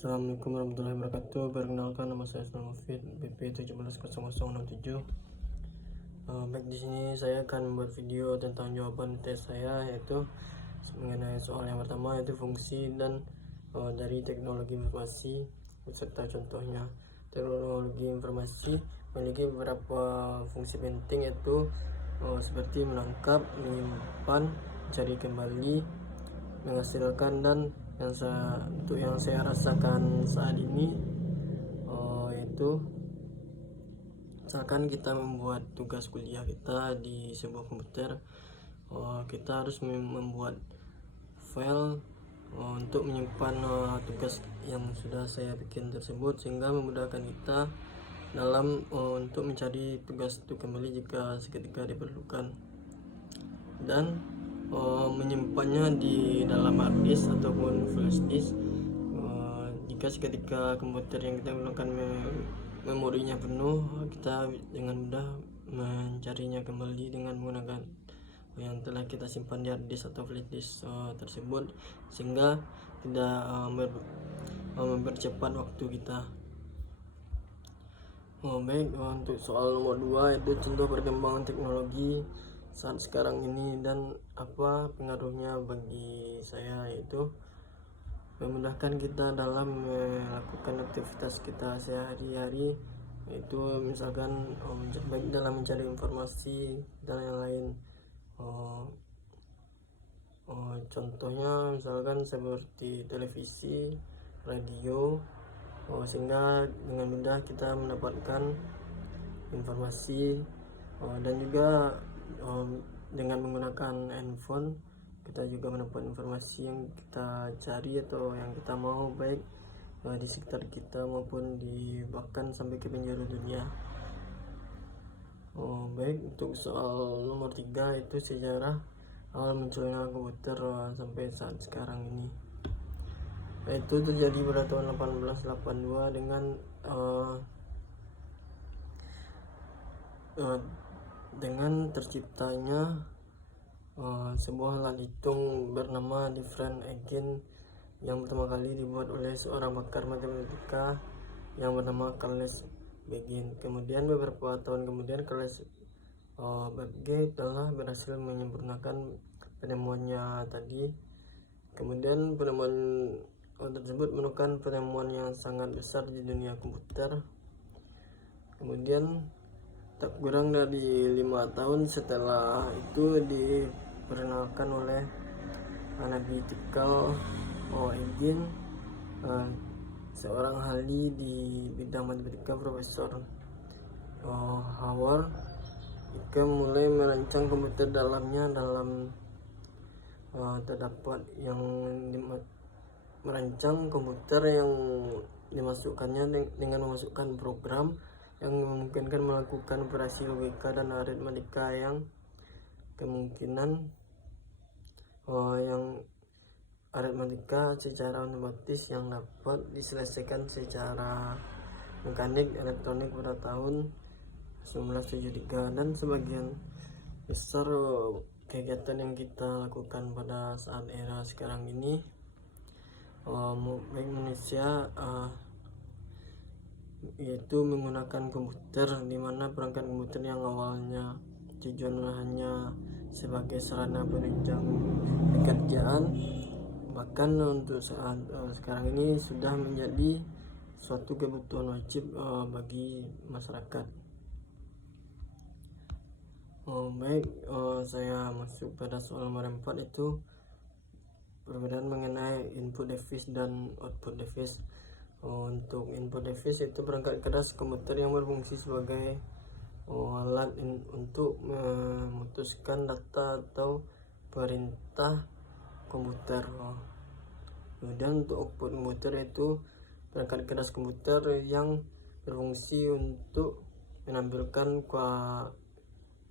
Assalamualaikum warahmatullahi wabarakatuh. Perkenalkan, nama saya Islam Mufid, BP 170067. Baik, di sini saya akan membuat video tentang jawaban tes saya, yaitu mengenai soal yang pertama, yaitu fungsi dan dari teknologi informasi beserta contohnya. Teknologi informasi memiliki beberapa fungsi penting, yaitu seperti menangkap, menyimpan, mencari kembali, menghasilkan, dan yang saya rasakan saat ini yaitu misalkan kita membuat tugas kuliah kita di sebuah komputer, kita harus membuat file untuk menyimpan tugas yang sudah saya bikin tersebut, sehingga memudahkan kita dalam untuk mencari tugas itu kembali jika seketika diperlukan, dan menyimpannya di dalam hard disk ataupun flash disk jika seketika komputer yang kita gunakan memorinya penuh, kita dengan mudah mencarinya kembali dengan menggunakan yang telah kita simpan di hard disk atau flash disk tersebut, sehingga tidak mempercepat waktu kita. Baik, untuk soal nomor 2, yaitu contoh perkembangan teknologi saat sekarang ini dan apa pengaruhnya bagi saya, yaitu memudahkan kita dalam melakukan aktivitas kita sehari-hari, yaitu misalkan baik dalam mencari informasi dan yang lain. Contohnya misalkan seperti televisi, radio, sehingga dengan mudah kita mendapatkan informasi, dan juga dengan menggunakan handphone kita juga mendapat informasi yang kita cari atau yang kita mau, baik di sekitar kita maupun bahkan sampai ke penjuru dunia. Baik, untuk soal nomor 3, itu sejarah awal munculnya komputer sampai saat sekarang ini. Itu terjadi pada tahun 1882 dengan terciptanya sebuah alat hitung bernama different again yang pertama kali dibuat oleh seorang pakar matematika yang bernama Charles Babbage. Kemudian beberapa tahun kemudian Charles Babbage telah berhasil menyempurnakan penemuannya tadi. Kemudian penemuan tersebut merupakan penemuan yang sangat besar di dunia komputer. Kemudian tak kurang dari 5 tahun setelah itu diperkenalkan oleh analytical engine, seorang ahli di bidang matematika, Profesor Howard Ike mulai merancang komputer dalam terdapat yang merancang komputer yang dimasukkannya dengan memasukkan program yang memungkinkan melakukan operasi logika dan aritmatika yang kemungkinan yang aritmatika secara otomatis yang dapat diselesaikan secara mekanik elektronik pada tahun 1973. Dan sebagian besar kegiatan yang kita lakukan pada saat era sekarang ini, baik Indonesia, yaitu menggunakan komputer, di mana perangkat komputer yang awalnya tujuannya hanya sebagai sarana penunjang pekerjaan, bahkan untuk saat sekarang ini sudah menjadi suatu kebutuhan wajib bagi masyarakat. Baik, saya masuk pada soal nomor 4, itu perbedaan mengenai input device dan output device. Untuk input device itu perangkat keras komputer yang berfungsi sebagai alat untuk memutuskan data atau perintah komputer. Kemudian untuk output komputer itu perangkat keras komputer yang berfungsi untuk menampilkan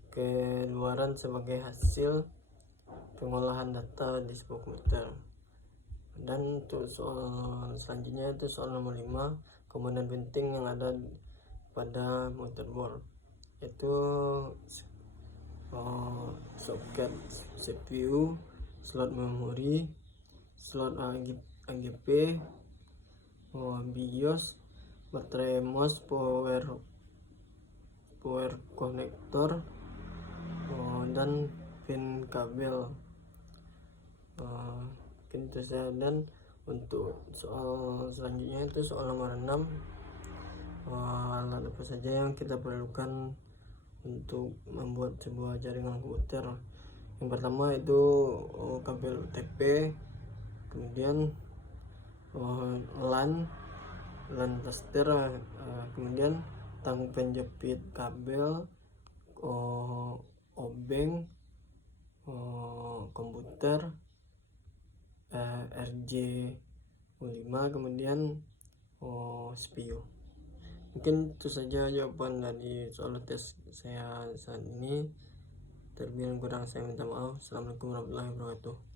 keluaran sebagai hasil pengolahan data di sebuah komputer. Dan untuk soal selanjutnya itu soal nomor 5, komponen penting yang ada pada motherboard, yaitu soket CPU, slot memori, slot AGP, BIOS, baterai mouse, power connector, dan pin kabel. Mungkin itu saja. Dan untuk soal selanjutnya itu soal nomor 6, alat apa saja yang kita perlukan untuk membuat sebuah jaringan komputer. Yang pertama itu kabel UTP, kemudian LAN tester, kemudian tang penjepit kabel, obeng, komputer, RJ5, kemudian CPU. Mungkin itu saja jawaban dari soal tes saya saat ini. Terlebih kurang saya minta maaf. Assalamualaikum warahmatullahi wabarakatuh.